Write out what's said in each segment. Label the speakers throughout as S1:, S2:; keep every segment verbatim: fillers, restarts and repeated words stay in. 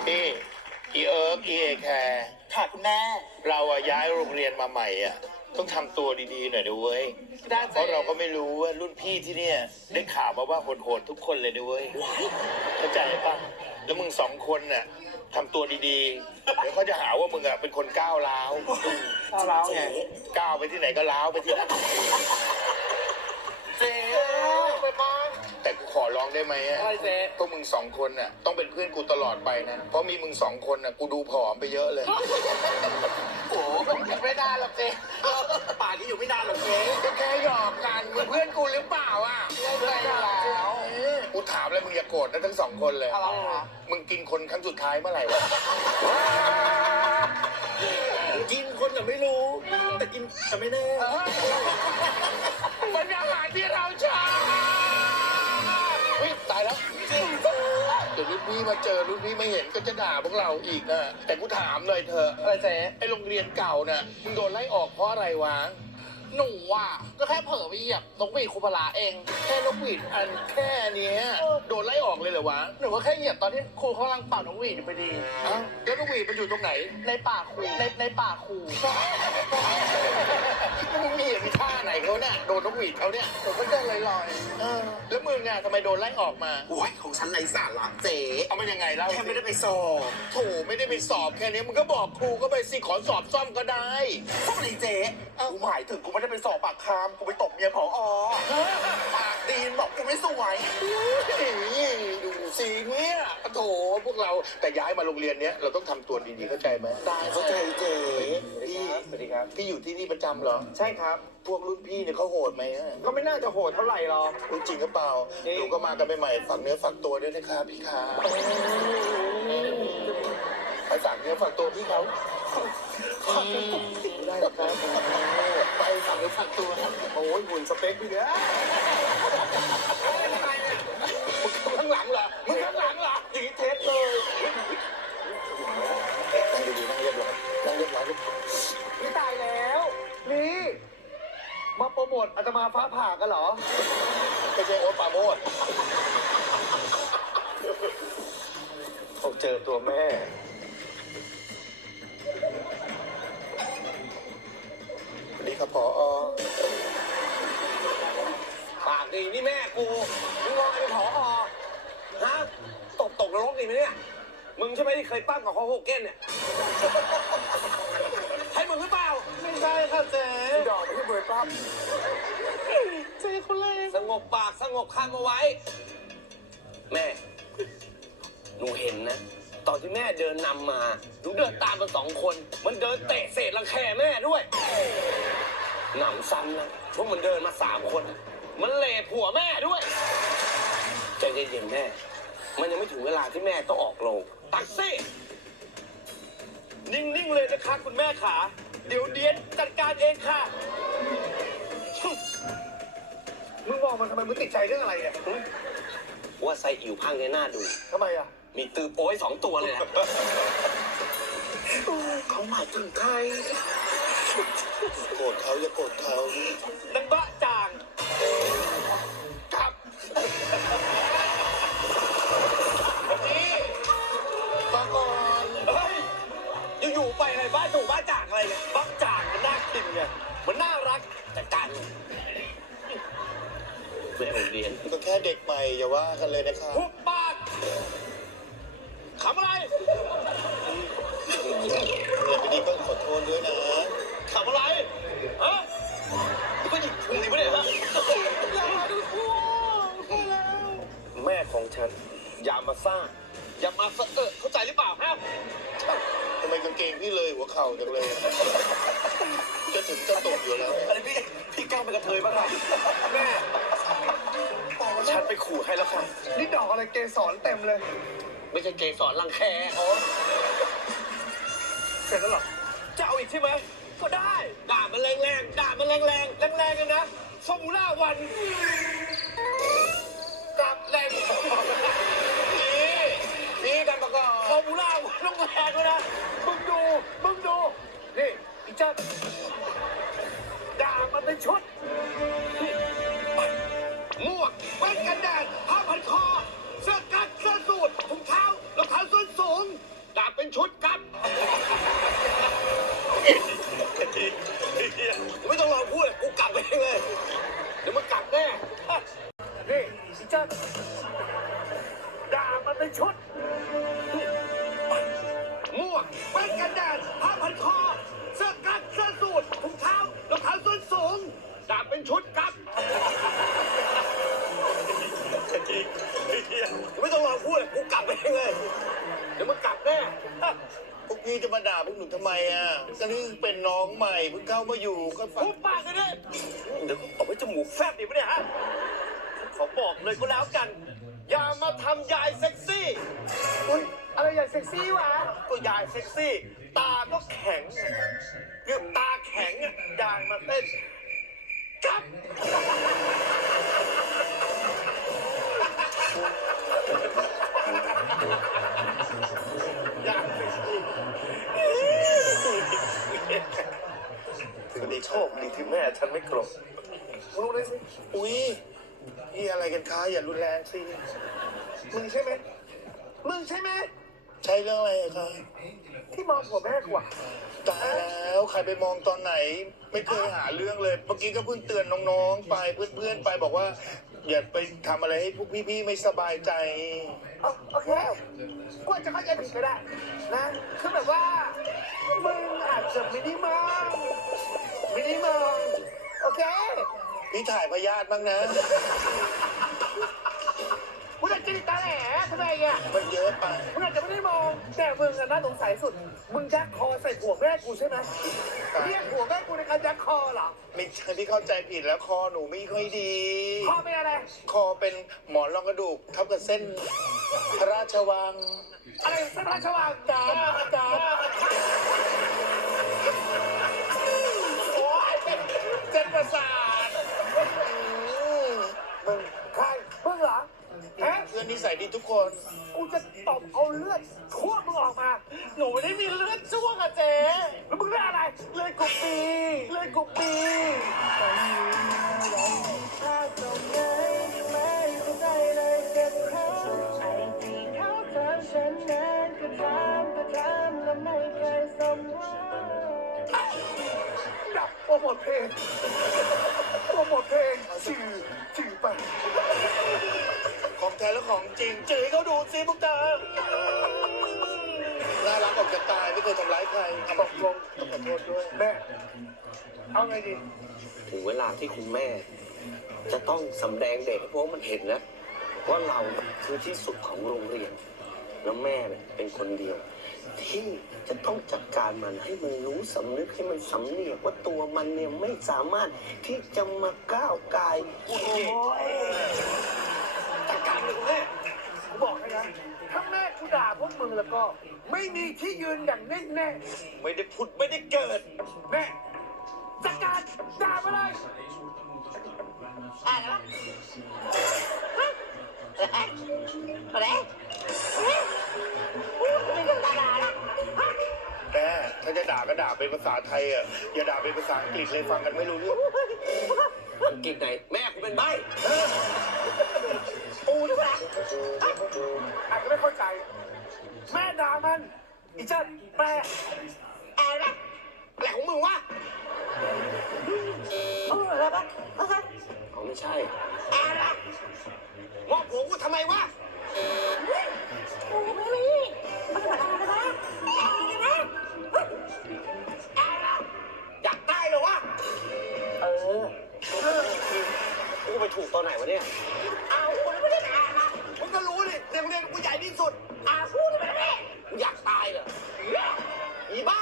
S1: นี่อีเอิร์กอีเอแคร์
S2: ค่ะคุณแม่
S1: เราอะย้ายโรงเรียนมาใหม่อะต้องทำตัวดีๆหน่อยด้วยเพราะเราก็ไม่รู้ว่ารุ่นพี่ที่เนี่ยได้ข่าวมาว่าโหดๆทุกคนเลยด้วยเข้าใจป่ะแล้วมึงสองคนน่ะทำตัวดีๆเดี๋ยวเขาจะหาว่ามึงอะเป็นคนก้าวร้าว
S2: ก้าวร้าวไง
S1: ก้าวไปที่ไหนก็ร้าวไปที่นั่น
S2: เจ๊ไปบ้าง
S1: แต่กูขอร้องได้ไหม
S2: อะไรเจ๊
S1: พวกมึงสองคนน่ะต้องเป็นเพื่อนกูตลอดไปนะเพราะมีมึงสองคนน่ะกูดูผอมไปเยอะเลย
S2: โอ้ไม่ได้หรอกเจ๊ป่านนี้อยู่ไม่นานหรอกเจ๊
S1: ก็แค่หยอกกันมึงเพื่อนกูหรือเปล่าอ่ะ
S2: ไม่ได้แล้ว
S1: กูถามเลยมึงอย่าโกรธนะทั้งสองคนเลย
S2: อะไรคะ
S1: มึงกินคนครั้งสุดท้ายเมื่อไหร่วะ
S2: กินคนแต่ไม่รู้แต่กินแต่ไม่แน่
S1: มันอาหารที่เราชอบวิ่งตายแล้วเดี๋ยวรุ่นพี่มาเจอรุ่นพี่ไม่เห็นก็จะด่าพวกเราอีกนะแต่กูถามเลยเธอ
S2: อะไรเจ๊
S1: ไอโรงเรียนเก่าน่ะมึงโดนไล่ออกเพราะอะไรวะ
S2: หนูอ่ะก็แค่เผลอไปเหยียบนกหวีดครูพละเอง
S1: แค่นกหวีดอันแค่นี้โดนไล่ออกเลยเหรอวะ
S2: หนูก็แค่เหยียบตอนที่ครูเขากำลังเป่านกหวีดอยู่พอดี
S1: อ้าวแล้วนกหวีดมันอยู่ตรงไหน
S2: ในป่าครูในในป่าครู
S1: มึงมีอย่างท่าไหนเขาเนี่ยโดนนกหวีดเขาเนี่ย
S2: ผมก็เดินลอย
S1: ๆเออแล้วมึงอ่ะทำไมโดนไล่ออกมา
S2: โอ้ยของฉันไร้สาระเจ๊
S1: เอามายังไงเล่า
S2: แค่ไม่ได้ไปสอบ
S1: โถไม่ได้ไปสอบแค่นี้มึงก็บอกครูก็ไปสิขอสอบซ่อมก็ได้
S2: ซ่อมอะไรเจ๊กูหมายถึงกูไม่ได้ไปสอบปากคามกูไปตบเมียผอปากดีนบอกกูไม่สวย
S1: ดูสิเนี่ยโถพวกเราแต่ย้ายมาโรงเรียนเนี้ยเราต้องทำตัวดีๆเข้าใจไหม
S2: ได้เข้าใจเจ๊
S1: พี่สวัสดีครับพี่อยู่ที่นี่ประจำเหรอ
S2: ใช่ครับ
S1: พวกรุ่นพี่เนี่ยเขาโหดไหม
S2: ก็ไม่น่าจะโหดเท่าไหร่หรอก
S1: จริงหรือเปล่าหนูก็มากันใหม่ๆฝากเนื้อฝากตัวด้วยนะครับพี่ขาไปฝากเนื้อฝากตัวพี่เขาได้หรอครับไปฝากเนื้อฝากตัว
S2: โอ้ยหุ่นสเปคพี่เนี่ย
S1: มึงข้างหลังเหรอมึงข้างหลังเหรอ
S2: จีเทสเลย
S1: นั่งดีๆนั่งเรียบร้อยนั่งเรียบร้อย
S2: นี่ตายแล้วนี่มาโปรโมทอาตมาฟ้าผ่ากันเหรอ
S1: ไม่ใช่โอ๊ตปาโมด
S2: เขาเจอตัวแม่
S1: สวัสดีครับผอ
S2: ปากดีนี่แม่กูมึงรอไอ้ผอฮะตกตกนรกดีไหมเนี่ยมึงใช่ไหมที่เคยปั้มกับเขาโฮเก้นเนี่ยให้มึงหรือเปล่า
S1: ไม่ใช่ค่ะเจ๊
S2: ดอกที่เบิร์ดปั้ม
S1: เจ๊คนเลย
S2: สงบปากสงบคำเอาไว้แม่หนูเห็นนะตอนที่แม่เดินนำมาหนูเดินตามมันสองคนมันเดินเตะเศษรังแคแม่ด้วยหนำซ้ำนะพวกมันเดินมาสามคนมันเล่ผัวแม่ด้วยใจเย็นๆแม่มันยังไม่ถึงเวลาที่แม่ต้องออกโรงตักซี่นิ่งๆเลยนะคะคุณแม่ขาเดี๋ยวเดียนจัดการเองค่ะมึงมองมันทำไมมึงติดใจเรื่องอะไรเนี่ยว่าไซอิ๋วพังในหน้าดู
S1: ทำไมอ่ะ
S2: มีตือโป้ยสองตัวเลยนะเขาหมายถึงใคร
S1: โกรธเขาอย่าโกรธเขา
S2: นังบ้าจาง
S1: ครับนี่ฟังก่อน
S2: เฮ้ยอยู่ๆไปอะไรบ้าจู่บ้าจางอะไรเนี่ยบ้าจางมันน่ากินไงมันน่ารักแต่กันแม่เรียน
S1: ก็แค่เด็กใหม่อย่าว่ากันเลยนะครับ
S2: พุกปากขำอะไร
S1: เรียนไปดีก็ขอโทษด้วยนะ
S2: ขำอะไรฮะก็หยิบถุงนี้ไม่ได้ฮะอย่ามาดูพวกแม่ของฉันอย่ามาซ่าอย่ามาเสอะเข้าใจหรือเปล่าฮะ
S1: ทำไมกางเกงพี่เลยหัวเข่าจังเลยจะถึงจะตกอยู่แล้ว
S2: อะไรพี่พี่ก้าวไปกระเทยบ้างครับแม่ฉันไปขู่ให้แล้วค่ะนี่ดอกอะไรเกสรเต็มเลยไม่ใช่เกสรรังแคอ๋อเสร็จแล้วหรอจะเอาอีกใช่ไหมก็ได้ด่ามันแรงๆด่ามันแรงๆแรงๆกันนะฟอร์มูล่าวันกับแรงนี่นี่กันประกอบฟอร์มูล่าวันต้องแรงเลยนะมึงดูมึงดูนี่อีจัดด่ามันเป็นชุดหมวกแว่นกันแดดผ้าพันคอเสื้อกั๊กเสื้อสูทถุงเท้ารองเท้าส้นสูง
S3: เป็นชุดม่วงแว่นกันแดดผ้าพันคอเสื้อกั๊กเสื้อสูทถุงเท้ารองเท้าส้นสูงดาบเป็นชุดครับไม่ต้องรอพูดเลยกูกลับเองเลยเดี๋ยวมึงกลับแน่
S1: พวกพี่จะมาด่าพวกหนูทำไมอ่ะก็นี่เป็นน้องใหม่เพิ่งเข้ามาอยู่ก็ฟัง
S3: พูดปากเลยดิเดี๋ยวเอาไว้จมูกแฟบดิปะเนี่ยฮะขอบอกเลยก็แล้วกัน อย่ามาทำยายเซ็กซี่อุ้ยอะไรยายเซ็กซี่วะก็ยายเซ็กซี่ ตาก็แข็งเกือบตาแข็งอะยายมาเต้นกับ ยายเซ็กซี่ถึงได้โชคดีที่แม่ฉันไม่โกรธมึงรู้ได้สิ
S1: อุ้ยนี่อะไรกันคะอย่ารุนแรงสิ
S3: มึงใช่ไหมมึงใช่ไหม
S1: ใช่เรื่องอะไรคะ
S3: ที่มองผัวแม่กว่า
S1: ตายแล้วใครไปมองตอนไหน ไม่เคยหาเรื่องเลย เมื่อกี้ก็เพิ่งเตือนน้องๆไปเพื่อนๆไปบอกว่า อย่าไปทำอะไรให้พวกพี่ๆไม่สบายใจ
S3: อ๋อโอเคกูอาจจะเข้าใจผิดก็ได้นะคือแบบว่ามึงอาจจะไม่ได้มองไม่ได้มองโอเค
S1: พี่ถ่ายพยาธิบ้างนะ
S3: มึงอาจจะติดตาแหลทำไมอ่ะ
S1: มันเยอะไป
S3: มึงอาจจะไม่ได้มองแต่มึงอะน่าสงสัยสุดมึงยักคอใส่ผัวแม่กูใช่ไหมเรียกผัวแม่กูในการยักคอเหรอ
S1: ไม่ใช่พี่เข้าใจผิดแล้วคอหนูไม่ค่อยดี
S3: คอเป็นอะไร
S1: คอเป็นหมอนรองกระดูกทับกับเส้นพระราชวัง
S3: อะไรเส้นพระราชวัง
S1: กาบกาบ
S3: โอ๊ย
S1: เส้นประสาท
S3: มึงใครมึงเหรอฮะ
S1: เพื่อนนิสัยดีทุกคน
S3: กูจะตบเอาเลือดทั่วมึงออกมา หนูไม่ได้มีเลือดจ้วงอะเจ๊แล้วมึงเลือดอะไร เลือดกุปีเลือดกุปีถ้าตรงไหนไม่เข้าใจเลยเจ็บครั้งไอ้ที่เขาทำฉันนั้นก็ทำก็ทำแล้วไม่เคยสมหวังดับโปรโมทเพลงโปรโมทเพลงชื่อชื่อไป
S1: ของแท้และของจริงจื้อให้เขาดูสิพวกเธอน่ารักออกจะตายไม่เคยทำร้ายใครตกลงต้องขอโทษด้วย
S3: แม่ เอาไงดี
S2: ถึงเวลาที่คุณแม่ จะต้องสำแดงเด็กให้พวกมันเห็นนะว่าเราคือที่สุดของโรงเรียน แล้วแม่เนี่ยเป็นคนเดียว ที่จะต้องจัดการมันให้มันรู้สำนึกให้มันสำเนียกว่าตัวมันเนี่ยไม่สามารถที่จะมาก้าวกายโอ้ย
S3: จัดการเลยคุณแม่กูบอกให้นะ ถ้าแม่กูด่าพวกมึงแล้วก็ ไม่มีที่ยืนอย่างแน่แน่
S1: ไม่ได้พุดไม่ได้เกิด
S3: ๆแม่จัดการด่ามาเลย
S4: อะไรวะฮะอะไรอะไรไม่ต้องด่าละฮะ
S1: แม่ถ้าจะด่าก็ด่าเป็นภาษาไทยอ่ะอย่าด่าเป็นภาษาอังกฤษเลยฟังกันไม่รู้เรื่อง
S2: อังกฤษไหนแม่กูเป็นใบ้
S4: ปูหรือเปล่า
S3: อาจจะไม่เข้าใจ แม่ด่ามันอีเจ้าแปล
S4: อะไรวะ
S2: อะไรของมึงวะ
S4: เอออะไรวะ
S2: อ๋อไม่ใช่
S4: อะไรวะ
S2: มอบผัวกูทำไมวะ
S4: โอ้ไม่มีมันจะมาอะไรวะอะไรวะอะไรวะ
S2: อยากตายเหรอวะ
S4: เออ
S2: กูไปถูกตอนไหนวะเนี่ย
S4: เอาคุณไม่ได้ด่ามา
S2: มึงก็รู้ดิเด็กโรงเรียนกูใหญ่ที่สุด
S4: อาพูดไปเลย
S2: มึงอยากตายเหรออีบ้า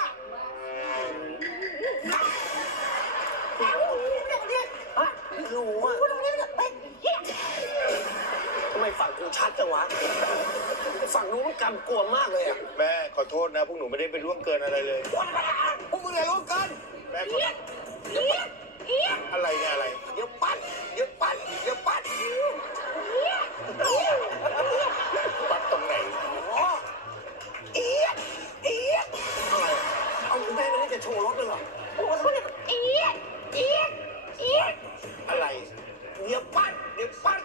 S4: ฮะ
S2: ไม่รู้อ่ะ
S4: พูดไปเลยเฮ้ยเฮีย
S2: ทำไมฝั่งกูชัดจังวะ ฝั่งนู้นมันกำกวมมากเลยอ่ะ
S1: แม่ขอโทษนะพวกหนูไม่ได้ไปร่วงเกินอะไรเลย
S2: พวกมึงอย่ารู้กัน
S1: แม่ขอ
S4: เฮียเฮียเฮีย
S1: อะไรเนี่ยอะไร
S2: เดี๋ยวปัดเดี๋ยวปัดเดี๋ยวปัด
S1: ปัดตรงไหน
S2: อ๋อเอี๊ยดเอี๊ยดอะไรเอาแม่มาเล่นจะโชว์รถเลยเหรอ
S4: โอ้โหเอี๊ยดเอี๊ยดเอี๊ยด
S1: อะไร
S2: เดี๋ยวปัดเดี๋ยวปัด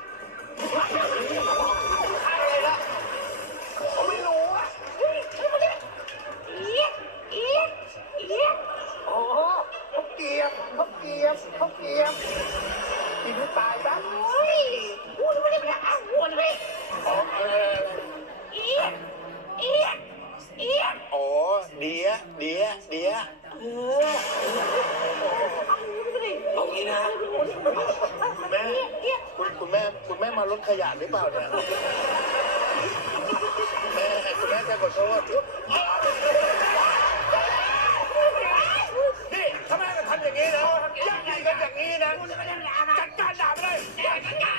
S2: อะไรล่ะเขาไม่รู้อ่ะ
S4: เอี๊ยดเอี๊ยดเอี๊ยด
S3: อ๋อเขาเกลียบเขาเกลียบเขาเกลียบกินให้ตายซะ
S4: โอ้ยพูดไม่ได้ไม่ได้อ้าวพูดไป
S3: อ๋อ
S1: คุณแม่มาลดขยะหรือเปล่าเนี่ยแม่คุณแม่จะขอโทษนี่ถ้าแม่ก็ทำอย่างนี้นะยังไงกันอย่างนี้นะจัดการด่าไปเลย